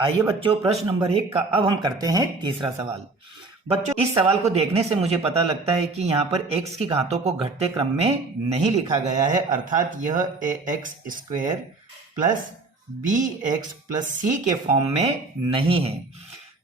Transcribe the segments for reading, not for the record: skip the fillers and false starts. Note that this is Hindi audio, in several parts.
आइए बच्चों, प्रश्न नंबर 1 का अब हम करते हैं तीसरा सवाल। बच्चों, इस सवाल को देखने से मुझे पता लगता है कि यहाँ पर x की घातों को घटते क्रम में नहीं लिखा गया है, अर्थात यह ax² plus bx plus c के फॉर्म में नहीं है।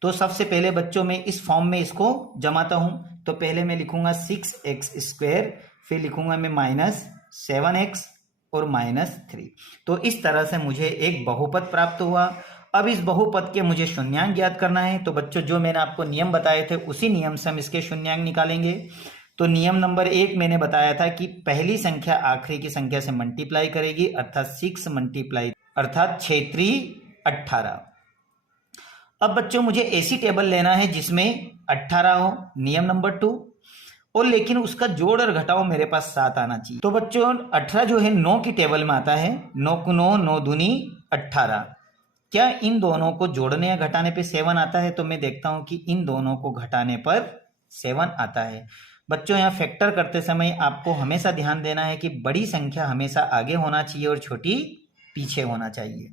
तो सबसे पहले बच्चों मैं इस फॉर्म में इसको जमाता हूँ। तो पहले मैं लिखूंगा 6x², फिर लिखूंगा मैं -7x और -3। तो इस तरह से मुझे एक बहुपद प्राप्त हुआ। अब इस बहुपद के मुझे शून्यांक ज्ञात करना है। तो बच्चों, जो मैंने आपको नियम बताए थे उसी नियम से हम इसके शून्यांक निकालेंगे। तो नियम नंबर 1 मैंने बताया था कि पहली संख्या आखिरी की संख्या से मल्टीप्लाई करेगी, अर्थात 6 मल्टीप्लाई अर्थात 6×3 = 18। अब बच्चों, मुझे ऐसी टेबल लेना है जिसमें 18 हो, नियम नंबर 2, और लेकिन उसका जोड़ और घटाओ मेरे पास 7 आना चाहिए। तो बच्चों, 18 जो है 9 की टेबल में आता है। 9 को 9, 9 दूनी 18। क्या इन दोनों को जोड़ने या घटाने पे 7 आता है? तो मैं देखता हूं कि इन दोनों को घटाने पर 7 आता है। बच्चों, यहाँ फैक्टर करते समय आपको हमेशा ध्यान देना है कि बड़ी संख्या हमेशा आगे होना चाहिए और छोटी पीछे होना चाहिए।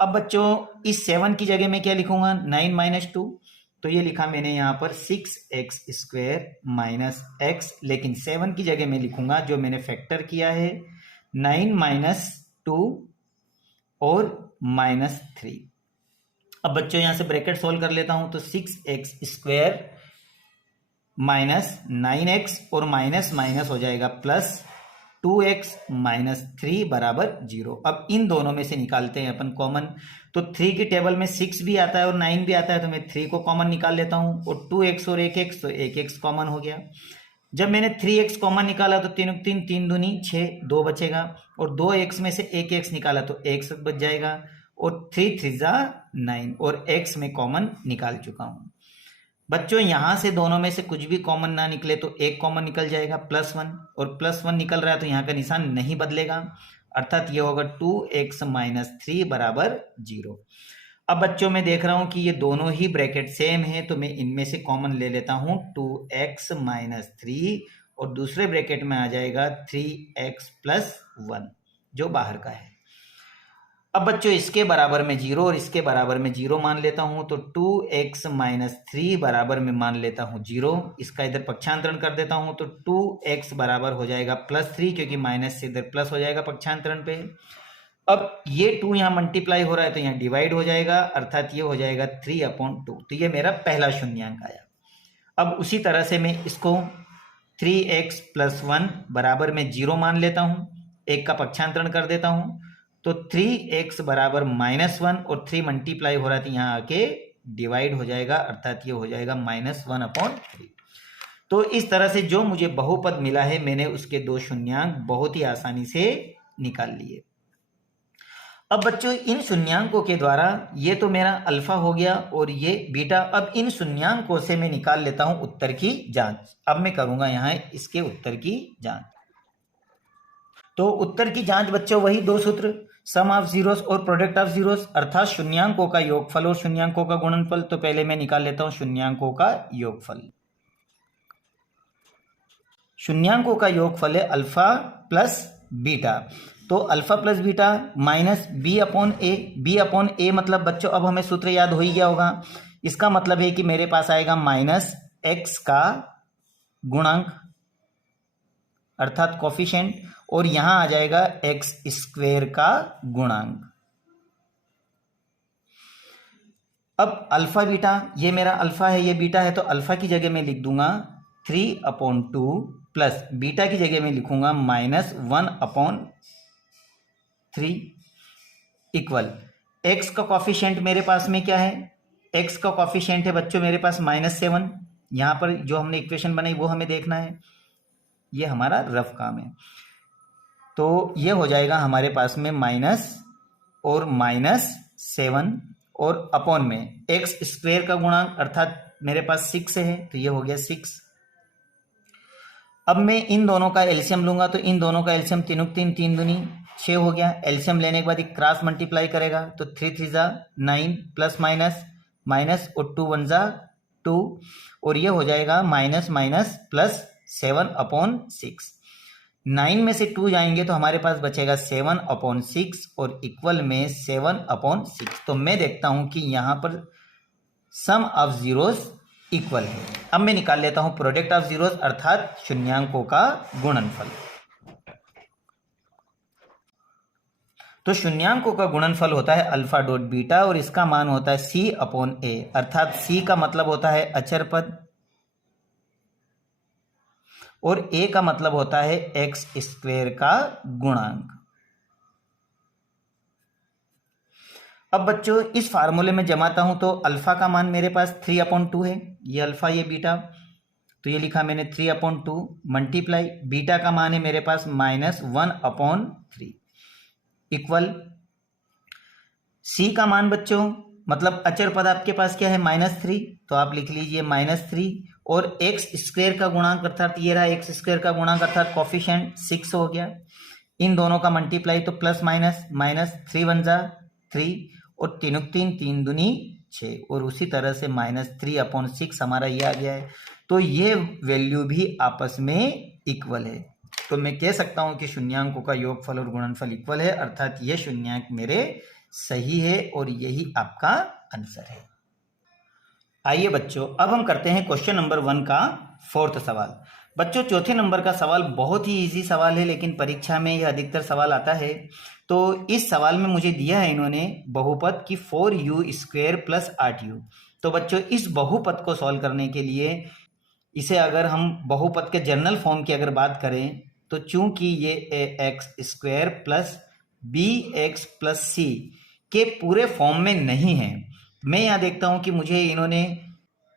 अब बच्चों, इस 7 की जगह में क्या लिखूंगा? 9 - 2। तो ये लिखा मैंने यहाँ पर 6x² - x, लेकिन 7 की जगह में लिखूंगा जो मैंने फैक्टर किया है 9 - 2 और -3। अब बच्चों, यहां से ब्रैकेट सोल्व कर लेता हूं। तो 6x² -9x और माइनस माइनस हो जाएगा प्लस 2x - 3 = 0। अब इन दोनों में से निकालते हैं अपन कॉमन। तो 3 की टेबल में 6 भी आता है और 9 भी आता है, तो मैं 3 को कॉमन निकाल लेता हूं। और 2x और 1x, तो 1x कॉमन हो गया। जब मैंने 3x कॉमन निकाला तो 3 3 3 दूनी 6, 2 बचेगा। और 2x में से 1x निकाला तो x बच जाएगा। और 3 3 9 और x में कॉमन निकाल चुका हूं। बच्चों, यहां से दोनों में से कुछ भी कॉमन ना निकले तो एक कॉमन निकल जाएगा +1, और +1 निकल रहा है तो यहाँ का निशान नहीं बदलेगा, अर्थात ये होगा 2x - 3 = 0। अब बच्चों, मैं देख रहा हूं कि ये दोनों ही ब्रैकेट सेम है, तो मैं इनमें से कॉमन ले लेता हूं 2x - 3, और दूसरे ब्रैकेट में आ जाएगा 3x + 1 जो बाहर का है। अब बच्चों, इसके बराबर में 0 और इसके बराबर में 0 मान लेता हूं। तो 2x - 3 बराबर में मान लेता हूं 0। इसका इधर पक्षांतरण कर देता हूं। तो 2x बराबर हो जाएगा +3, क्योंकि माइनस से इधर प्लस हो जाएगा पक्षांतरण पे। अब ये 2 यहाँ मल्टीप्लाई हो रहा है तो यहाँ डिवाइड हो जाएगा, अर्थात ये हो जाएगा 3/2। तो ये मेरा पहला शून्यांक आया। अब उसी तरह से मैं इसको 3x + 1 बराबर में 0 मान लेता हूं, एक का पक्षांतरण कर देता हूं। तो 3x बराबर -1 और 3 मल्टीप्लाई हो रहा था यहाँ आके डिवाइड हो जाएगा, अर्थात ये हो जाएगा -1/3। तो इस तरह से जो मुझे बहुपद मिला है मैंने उसके दो शून्यांक बहुत ही आसानी से निकाल लिए। अब बच्चों, इन शून्यांकों के द्वारा ये तो मेरा अल्फा हो गया और ये बीटा। अब इन शून्यांकों से मैं निकाल लेता हूं उत्तर की जांच। अब मैं करूंगा यहाँ इसके उत्तर की जांच। तो उत्तर की जांच बच्चों वही दो सूत्र, सम ऑफ जीरोस और प्रोडक्ट ऑफ जीरोस, अर्थात शून्यांकों का योगफल और शून्यांकों का गुणनफल। तो पहले मैं निकाल लेता हूं शून्यांकों का योगफल। शून्यांकों का योगफल है अल्फा प्लस बीटा। तो alpha plus beta minus b/a। b/a मतलब बच्चों अब हमें सूत्र याद हो ही गया होगा। इसका मतलब है कि मेरे पास आएगा -x का गुणांक अर्थात कोफिशिएंट, और यहां आ जाएगा x² का गुणांक। अब अल्फा बीटा, ये मेरा अल्फा है ये बीटा है, तो अल्फा की जगह मैं लिख दूंगा 3/2 प्लस बीटा की जगह में लिखूंगा -1/3 इक्वल x का कॉफिशिएंट मेरे पास में क्या है? x का कॉफिशिएंट है बच्चों मेरे पास -7। यहां पर जो हमने इक्वेशन बनाई वो हमें देखना है, ये हमारा रफ काम है। तो ये हो जाएगा हमारे पास में माइनस और -7 और अपॉन में x² का गुणांक अर्थात मेरे पास 6 है, तो ये हो गया 6। अब मैं इन दोनों का एलसीएम लूंगा, तो इन दोनों का एलसीएम 3 3 3 दूनी 6 हो गया। एलसीएम लेने के बाद एक क्रॉस मल्टीप्लाई करेगा, तो 3 3 9 प्लस माइनस माइनस और 2 1 2, और ये हो जाएगा माइनस माइनस प्लस 7/6। 9 में से 2 जाएंगे तो हमारे पास बचेगा 7/6 और इक्वल में 7/6। तो मैं देखता हूं कि यहां पर सम ऑफ जीरोस इक्वल है। अब मैं निकाल लेता हूं प्रोडक्ट ऑफ जीरोस अर्थात शून्यांकों का गुणनफल। तो शून्यांकों का गुणनफल होता है अल्फा डॉट बीटा और इसका मान होता है C/A, अर्थात C का मतलब होता है अचर पद और A का मतलब होता है एक्स स्क्वायर का गुणांक। अब बच्चों इस फार्मूले में जमाता हूं तो अल्फा का मान मेरे पास 3/2 है, ये अल्फा ये बीटा, तो ये लिखा मैंने 3/2 मल्टीप्लाई बीटा का मान है मेरे पास -1/3 इक्वल सी का मान बच्चों मतलब अचर पद आपके पास क्या है -3, तो आप लिख लीजिए -3 और एक्स स्क्वायर का गुणांक अर्थात ये रहा एक्स स्क्वायर का गुणांक अर्थात कॉफिशिएंट 6 हो गया। इन दोनों का मल्टीप्लाई तो प्लस माइनस -3 बन जा 3 और 3 3 दूनी 6 और उसी तरह से -3/6 हमारा ये आ गया है। तो ये वैल्यू भी आपस में इक्वल है। तो मैं कह सकता हूं कि शून्यांकों का योगफल और गुणनफल इक्वल है, अर्थात ये शून्यांक मेरे सही है और यही आपका आंसर है। आइए बच्चों अब हम करते हैं क्वेश्चन नंबर 1 का 4th सवाल। बच्चों चौथे नंबर का सवाल बहुत ही इजी सवाल है, लेकिन परीक्षा में यह अधिकतर सवाल आता है। तो इस सवाल में मुझे दिया है इन्होंने बहुपद की 4u² प्लस 8u। तो बच्चों इस बहुपद को सॉल्व करने के लिए इसे अगर हम बहुपद के जनरल फॉर्म की अगर बात करें तो चूंकि ये ax² plus bx plus c के पूरे फॉर्म में नहीं है, मैं यहाँ देखता हूं कि मुझे इन्होंने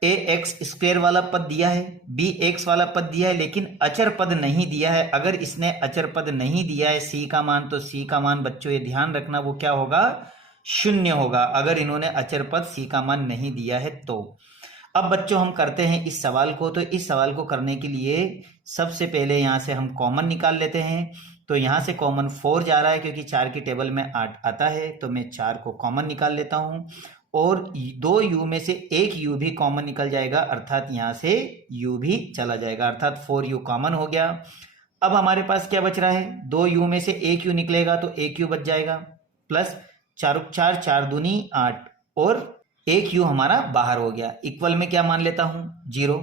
ax² वाला पद दिया है, bx वाला पद दिया है, लेकिन अचर पद नहीं दिया है। अगर इसने अचर पद नहीं दिया है c का मान, तो c का मान बच्चों ये ध्यान रखना वो क्या होगा, 0 होगा, अगर इन्होंने अचर पद c का मान नहीं दिया है तो। अब बच्चों हम करते हैं इस सवाल को। तो इस सवाल को करने के लिए सबसे पहले यहाँ से हम कॉमन निकाल लेते हैं। तो यहाँ से कॉमन 4 जा रहा है क्योंकि 4 की टेबल में 8 आता है, तो मैं 4 को कॉमन निकाल लेता हूँ और 2u में से 1u भी कॉमन निकल जाएगा, अर्थात यहाँ से u भी चला जाएगा, अर्थात 4u कॉमन हो गया। अब हमारे पास क्या बच रहा है, 2u में से 1u निकलेगा तो 1u बच जाएगा प्लस 4 4 4 दूनी 8 और 1u हमारा बाहर हो गया। इक्वल में क्या मान लेता हूं 0।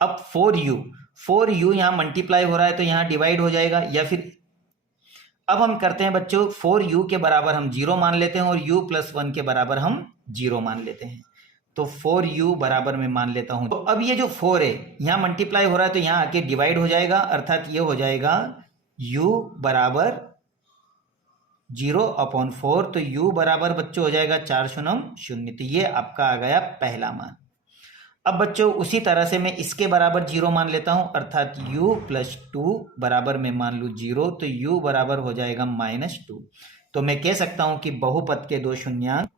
अब 4u यहां मल्टीप्लाई हो रहा है तो यहां डिवाइड हो जाएगा, या फिर अब हम करते हैं बच्चों 4u के बराबर हम 0 मान लेते हैं और u + 1 के बराबर हम 0 मान लेते हैं। तो 4u बराबर में मान लेता हूं। तो अब ये जो 4 है यहां मल्टीप्लाई हो रहा है तो यहां आके डिवाइड हो जाएगा, अर्थात ये हो जाएगा u बराबर 0/4। तो u बराबर बच्चों हो जाएगा 4 शून्य 0। तो ये आपका आ गया पहला मान। अब बच्चों उसी तरह से मैं इसके बराबर 0 मान लेता हूं, अर्थात u + 2 बराबर में मान लू 0, तो u बराबर हो जाएगा -2। तो मैं कह सकता हूं कि बहुपद के दो शून्यांक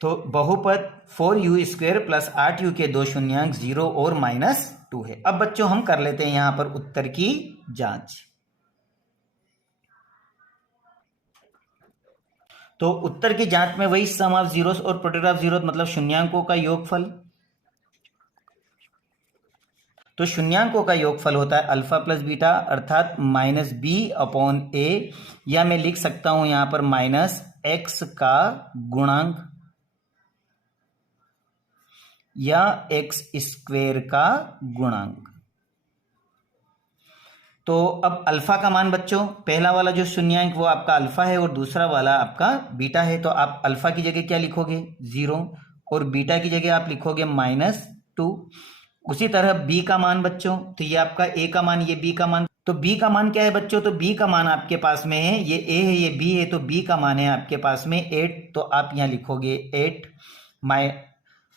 तो बहुपद 4u² प्लस 8u के दो शून्यांक 0 और -2 है। अब बच्चों हम कर लेते हैं यहां पर उत्तर की जांच। तो उत्तर की जांच में वही सम ऑफ जीरोस और प्रोडक्ट ऑफ जीरोस मतलब शून्यांकों का योगफल। तो शून्यांकों का योगफल होता है अल्फा प्लस बीटा अर्थात -b/a, या मैं लिख सकता हूं यहां पर -x का गुणांक या x² का गुणांक। तो अब अल्फा का मान बच्चों पहला वाला जो शून्यांक वो आपका अल्फा है और दूसरा वाला आपका बीटा है। तो आप अल्फा की जगह क्या लिखोगे 0 और बीटा की जगह आप लिखोगे -2। उसी तरह बी का मान बच्चों, तो ये आपका ए का मान, ये बी का मान। तो बी का मान क्या है बच्चों, तो बी का मान आपके पास में है, ये ए है ये बी है, तो बी का मान है आपके पास में 8। तो आप यहाँ लिखोगे 8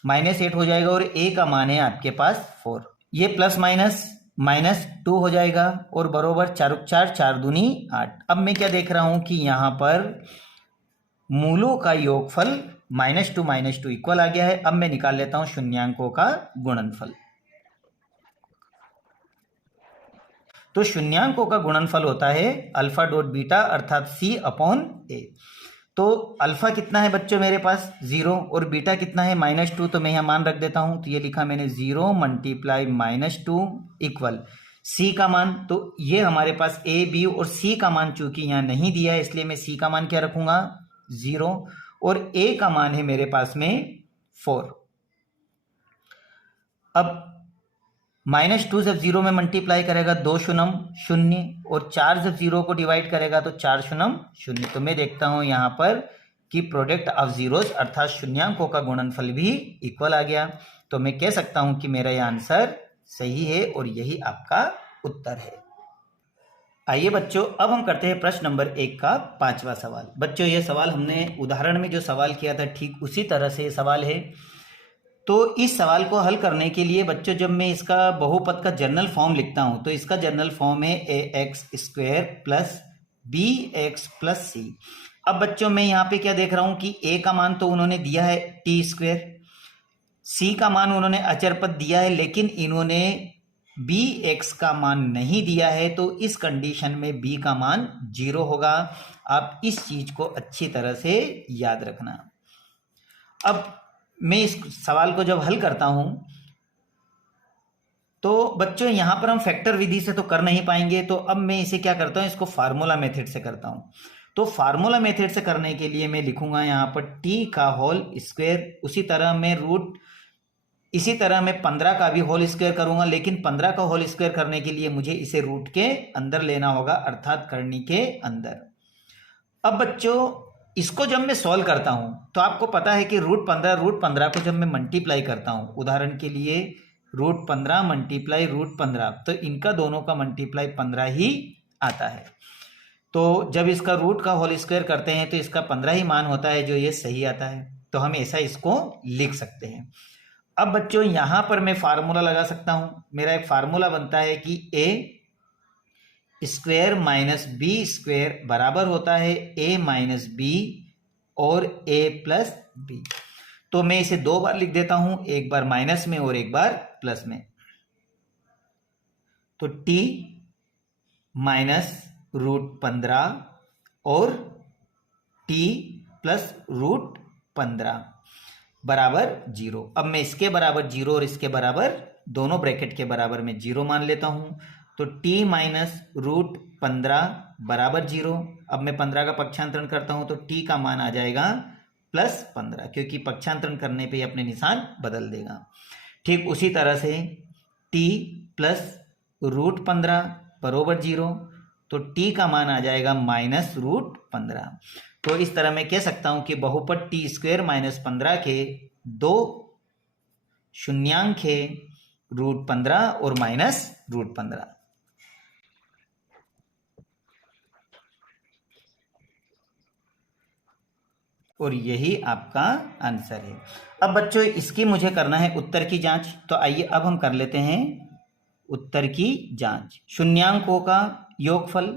-8 हो जाएगा और ए का मान है आपके पास 4। ये प्लस -2 हो जाएगा और बरोबर 4 4 4 दूनी 8। अब मैं क्या देख रहा हूं कि यहां पर मूलों का योगफल -2 इक्वल आ गया है। अब मैं निकाल लेता हूं शून्यांकों का गुणनफल। तो शून्यांकों का गुणनफल होता है अल्फा डॉट बीटा अर्थात C/A। तो अल्फा कितना है बच्चों मेरे पास 0 और बीटा कितना है -2, तो मैं यहाँ मान रख देता हूँ। तो ये लिखा मैंने 0 मल्टीप्लाई -2 इक्वल सी का मान। तो ये हमारे पास ए बी और सी का मान चूंकि यहाँ नहीं दिया है, इसलिए मैं सी का मान क्या रखूंगा 0 और ए का मान है मेरे पास में 4। अब -2 जब 0 में मल्टीप्लाई करेगा 2 शून्यम 0 और 4 जब 0 को डिवाइड करेगा तो 4 शून्यम 0। तो मैं देखता हूं यहां पर कि प्रोडक्ट ऑफ जीरोस अर्थात शून्यांकों का गुणनफल भी इक्वल आ गया। तो मैं कह सकता हूं कि मेरा यह आंसर सही है और यही आपका उत्तर है। आइए बच्चों, अब हम करते हैं प्रश्न नंबर 1 का 5वां सवाल। बच्चों यह सवाल हमने उदाहरण में जो सवाल किया था ठीक उसी तरह से सवाल है। तो इस सवाल को हल करने के लिए बच्चों जब मैं इसका बहुपद का जनरल फॉर्म लिखता हूं तो इसका जनरल फॉर्म है ax² प्लस bx+c। अब बच्चों मैं यहाँ पे क्या देख रहा हूं कि a का मान तो उन्होंने दिया है t², c का मान उन्होंने अचर पद दिया है, लेकिन इन्होंने bx का मान नहीं दिया है। तो इस कंडीशन में b का मान 0 होगा। आप इस चीज को अच्छी तरह से याद रखना। अब मैं इस सवाल को जब हल करता हूं तो बच्चों यहां पर हम फैक्टर विधि से तो कर नहीं पाएंगे, तो अब मैं इसे क्या करता हूं, इसको फार्मूला मेथड से करता हूं। तो फार्मूला मेथड से करने के लिए मैं लिखूंगा यहां पर t का होल स्क्वायर, उसी तरह मैं 15 का भी होल स्क्वायर करूंगा, लेकिन 15 का होल स्क्वायर करने के लिए मुझे इसे रूट के अंदर लेना होगा अर्थात करनी के अंदर। अब बच्चों इसको जब मैं सॉल्व करता हूं तो आपको पता है कि रूट 15 को जब मैं मल्टीप्लाई करता हूं, उदाहरण के लिए रूट 15 मल्टीप्लाई रूट 15, तो इनका दोनों का मल्टीप्लाई 15 ही आता है। तो जब इसका रूट का होल स्क्वायर करते हैं तो इसका 15 ही मान होता है जो ये सही आता है। तो हम ऐसा इसको लिख सकते हैं। अब बच्चों यहां पर मैं फार्मूला लगा सकता हूं। मेरा एक फार्मूला बनता है कि a square minus B square बराबर होता है a माइनस बी और a प्लस बी। तो मैं इसे 2 बार लिख देता हूं, एक बार माइनस में और एक बार प्लस में। तो t माइनस रूट 15 और t प्लस रूट 15 बराबर 0। अब मैं इसके बराबर 0 और इसके बराबर दोनों ब्रैकेट के बराबर में 0 मान लेता हूं। तो t माइनस रूट 15 बराबर 0। अब मैं 15 का पक्षांतरण करता हूं तो t का मान आ जाएगा प्लस 15, क्योंकि पक्षांतरण करने पे अपने निशान बदल देगा। ठीक उसी तरह से t प्लस रूट 15 बराबर 0, तो t का मान आ जाएगा माइनस रूट 15। तो इस तरह मैं कह सकता हूं कि बहुपद t² माइनस 15 के 2 शून्यांक है रूट 15 और माइनस रूट 15। और यही आपका आंसर है। अब बच्चों इसकी मुझे करना है उत्तर की जांच। तो आइए अब हम कर लेते हैं उत्तर की जांच। शून्यांकों का योगफल।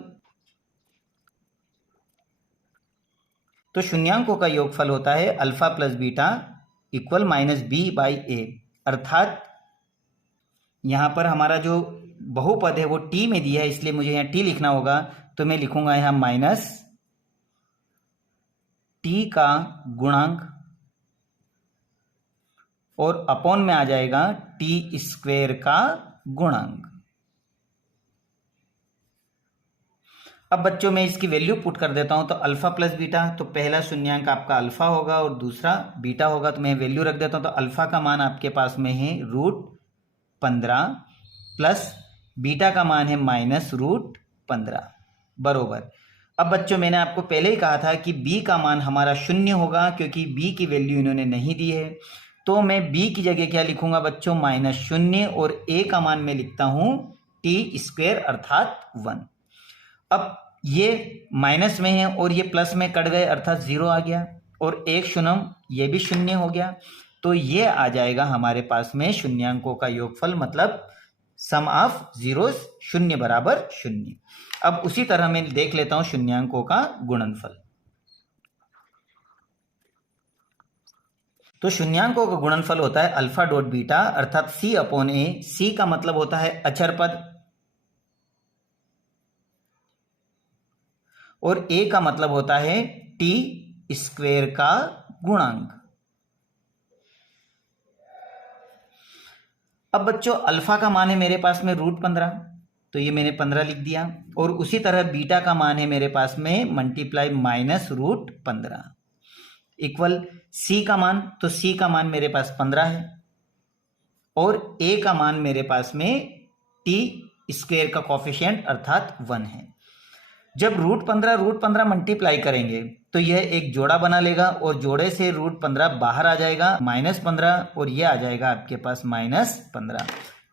तो शून्यांकों का योगफल होता है alpha plus beta equal minus B by A, अर्थात यहां पर हमारा जो बहुपद है वो टी में दिया है, इसलिए मुझे यहां टी लिखना होगा। तो मैं लिखूंगा यहां माइनस टी का गुणांक और अपॉन में आ जाएगा टी स्क्वायर का गुणांक। अब बच्चों मैं इसकी वैल्यू पुट कर देता हूं। तो अल्फा प्लस बीटा, तो पहला शून्यांक आपका अल्फा होगा और दूसरा बीटा होगा। तो मैं वैल्यू रख देता हूं। तो अल्फा का मान आपके पास में है रूट 15 प्लस बीटा का मान है माइनस रूट 15 बरोबर। अब बच्चों मैंने आपको पहले ही कहा था कि b का मान हमारा 0 होगा, क्योंकि b की वैल्यू इन्होंने नहीं दी है। तो मैं b की जगह क्या लिखूंगा बच्चों -0, और a का मान मैं लिखता हूं t² अर्थात 1। अब ये माइनस में है और ये प्लस में कट गए अर्थात 0 आ गया, और एक शून्यम ये भी 0 हो गया। तो ये आ जाएगा हमारे पास में शून्यांकों का योगफल, मतलब सम ऑफ जीरोस 0 बराबर 0। अब उसी तरह मैं देख लेता हूं शून्यांकों का गुणनफल। तो शून्यांकों का गुणनफल होता है अल्फा डॉट बीटा अर्थात c अपॉन ए। c का मतलब होता है अचर पद और a का मतलब होता है t स्क्वायर का गुणांक। अब बच्चों अल्फा का मान है मेरे पास में √15, तो ये मैंने 15 लिख दिया, और उसी तरह बीटा का मान है मेरे पास में मल्टीप्लाई -√15 इक्वल सी का मान, तो सी का मान मेरे पास 15 है और ए का मान मेरे पास में टी स्क्वायर का कॉफिशिएंट अर्थात 1 है। जब √15 मल्टीप्लाई करेंगे तो यह एक जोड़ा बना लेगा और जोड़े से √15 बाहर आ जाएगा -15 और ये आ जाएगा आपके पास -15।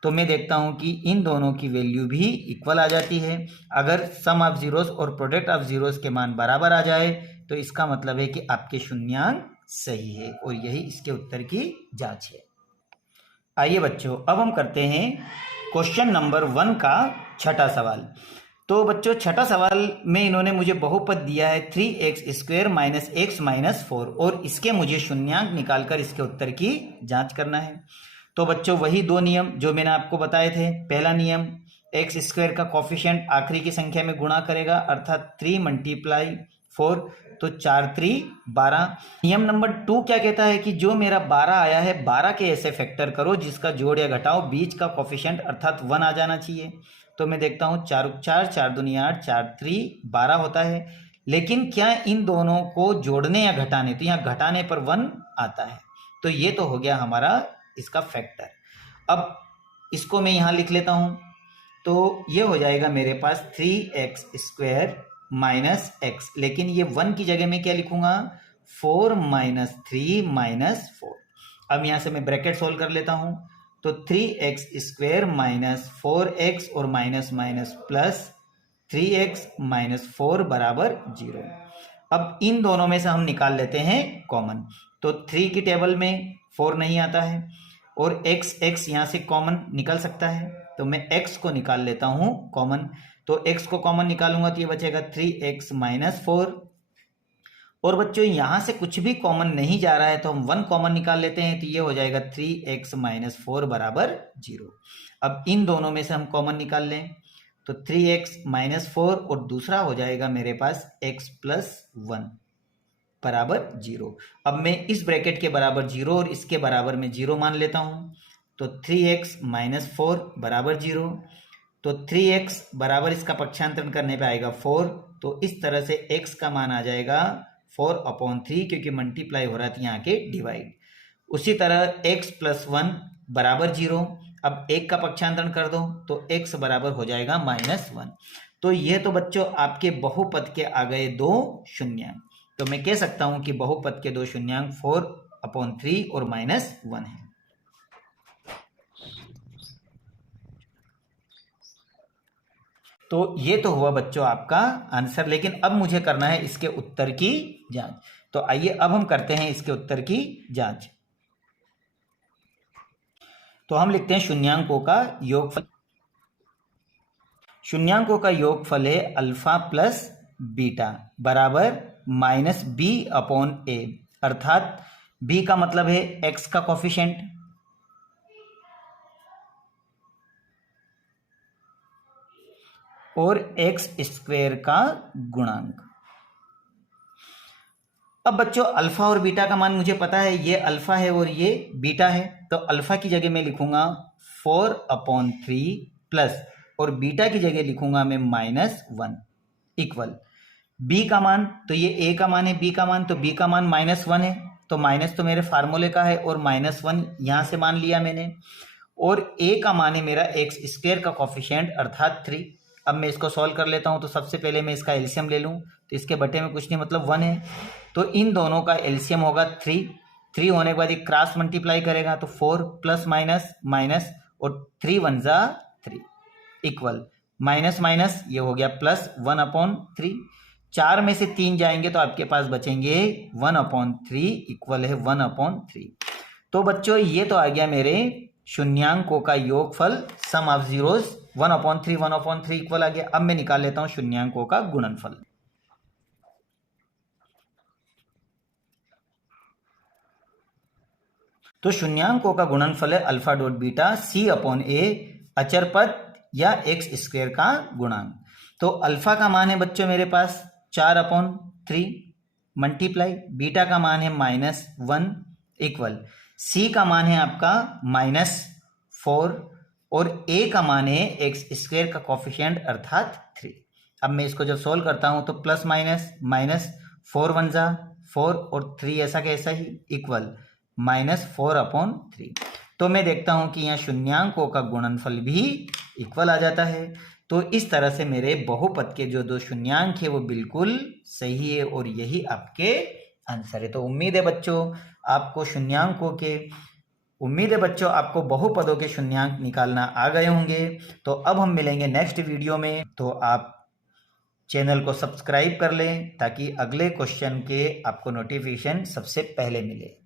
तो मैं देखता हूं कि इन दोनों की वैल्यू भी इक्वल आ जाती है। अगर सम ऑफ जीरोस और प्रोडक्ट ऑफ जीरोस के मान बराबर आ जाए तो इसका मतलब है कि आपके शून्यांक सही है और यही इसके उत्तर की जांच है। आइए बच्चों अब हम करते हैं क्वेश्चन नंबर 1 का छठा सवाल। तो बच्चों छठा सवाल में इन्होंने मुझे बहुपद दिया है 3x² - x - 4 और इसके मुझे शून्यांक निकालकर इसके उत्तर की जांच करना है। तो बच्चों वही दो नियम जो मैंने आपको बताए थे। पहला नियम x² का कॉफिशिएंट आखिरी की संख्या में गुणा करेगा अर्थात 3 × 4 तो 4 3 12। नियम नंबर 2 क्या कहता है कि जो मेरा 12 आया है 12 के ऐसे फैक्टर करो जिसका जोड़ या घटाओ बीच का कॉफिशिएंट अर्थात 1 आ जाना चाहिए। तो मैं देखता हूँ 4 × 4 4 × 2 8 4 3 12 होता है, लेकिन क्या इन दोनों को जोड़ने या घटाने, तो यहाँ घटाने पर 1 आता है, तो ये तो हो गया हमारा इसका फैक्टर। अब इसको मैं यहाँ लिख लेता हूँ, तो ये हो जाएगा मेरे पास 3x² - x, लेकिन ये 1 की जगह में क्या लिखूंगा 4 - 3 - 4। अब यहाँ से मैं ब्रैकेट सोल्व कर लेता हूँ, तो 3x² - 4x और माइनस माइनस प्लस 3x - 4 बराबर 0। अब इन दोनों में से हम निकाल लेते हैं कॉमन, तो 3 की टेबल में 4 नहीं आता है और x यहाँ से कॉमन निकल सकता है, तो मैं x को निकाल लेता हूँ कॉमन। तो x को कॉमन निकालूंगा तो ये बचेगा 3x - 4। और बच्चों यहाँ से कुछ भी कॉमन नहीं जा रहा है तो हम 1 कॉमन निकाल लेते हैं, तो ये हो जाएगा 3x - 4 बराबर 0। अब इन दोनों में से हम कॉमन निकाल लें, तो 3x - 4 और दूसरा हो जाएगा मेरे पास x + 1 बराबर 0। अब मैं इस ब्रैकेट के बराबर 0 और इसके बराबर में 0 मान लेता हूँ, तो 3x - 4 बराबर 0। तो 3x बराबर इसका पक्षांतरण करने पे आएगा 4, तो इस तरह से x का मान आ जाएगा 4/3 क्योंकि मल्टीप्लाई हो रहा था यहाँ के डिवाइड। उसी तरह x + 1 बराबर 0। अब 1 का पक्षांतरण कर दो तो x बराबर हो जाएगा -1। तो ये तो बच्चों आपके बहुपद के आ गए दो शून्यांक। तो मैं कह सकता हूं कि बहुपद के दो शून्यांक 4/3 और -1 है। तो ये तो हुआ बच्चों आपका आंसर, लेकिन अब मुझे करना है इसके उत्तर की जांच। तो आइए अब हम करते हैं इसके उत्तर की जांच। तो हम लिखते हैं शून्यांकों का योगफल। शून्यांकों का योगफल है अल्फा प्लस बीटा बराबर -b/a, अर्थात b का मतलब है x का कॉफिशिएंट और x² का गुणांक। अब बच्चों अल्फा और बीटा का मान मुझे पता है, ये अल्फा है और ये बीटा है, तो अल्फा की जगह मैं लिखूंगा 4/3 प्लस और बीटा की जगह लिखूंगा मैं -1 इक्वल b का मान, तो ये a का मान है, b का मान, तो b का मान -1 है, तो माइनस तो मेरे फार्मूले का है और -1 यहां से मान लिया मैंने, और a का मान है मेरा x² का कॉफिशिएंट अर्थात 3। अब मैं इसको सॉल्व कर लेता हूं, तो सबसे पहले मैं इसका एलसीएम ले लूं, तो इसके बटे में कुछ नहीं मतलब 1 है, तो इन दोनों का एलसीएम होगा 3 होने के बाद एक क्रॉस मल्टीप्लाई करेगा तो 4 प्लस माइनस माइनस और 3 1 जा 3 इक्वल माइनस माइनस ये हो गया प्लस 1/3। 4 में से 3 जाएंगे तो आपके पास बचेंगे 1/3 इक्वल है 1/3। तो बच्चों ये तो आ गया मेरे शून्यांकों का योगफल सम ऑफ जीरोस 1/3 इक्वल आ गया। अब मैं निकाल लेता हूं शून्यांकों का गुणनफल। तो शून्यांकों का गुणनफल है अल्फा डॉट बीटा c/a, अचर पद या x² का गुणांक। तो अल्फा का मान है बच्चों मेरे पास 4/3 मल्टीप्लाई, बीटा का मान है -1 इक्वल सी का मान है आपका -4 और ए का मान है एक्स स्क्वायर का कॉफिशिएंट अर्थात 3। अब मैं इसको जब सोल्व करता हूं तो प्लस माइनस 4 1 जा 4 और 3 ऐसा कैसा ही इक्वल -4/3। तो मैं देखता हूं कि यहाँ शून्यांकों का गुणनफल भी इक्वल आ जाता है। तो इस तरह से मेरे बहुपद के जो दो शून्यांक है वो बिल्कुल सही है और यही आपके आंसर है। तो उम्मीद है बच्चों आपको बहुपदों के शून्यांक निकालना आ गए होंगे। तो अब हम मिलेंगे नेक्स्ट वीडियो में। तो आप चैनल को सब्सक्राइब कर लें ताकि अगले क्वेश्चन के आपको नोटिफिकेशन सबसे पहले मिले।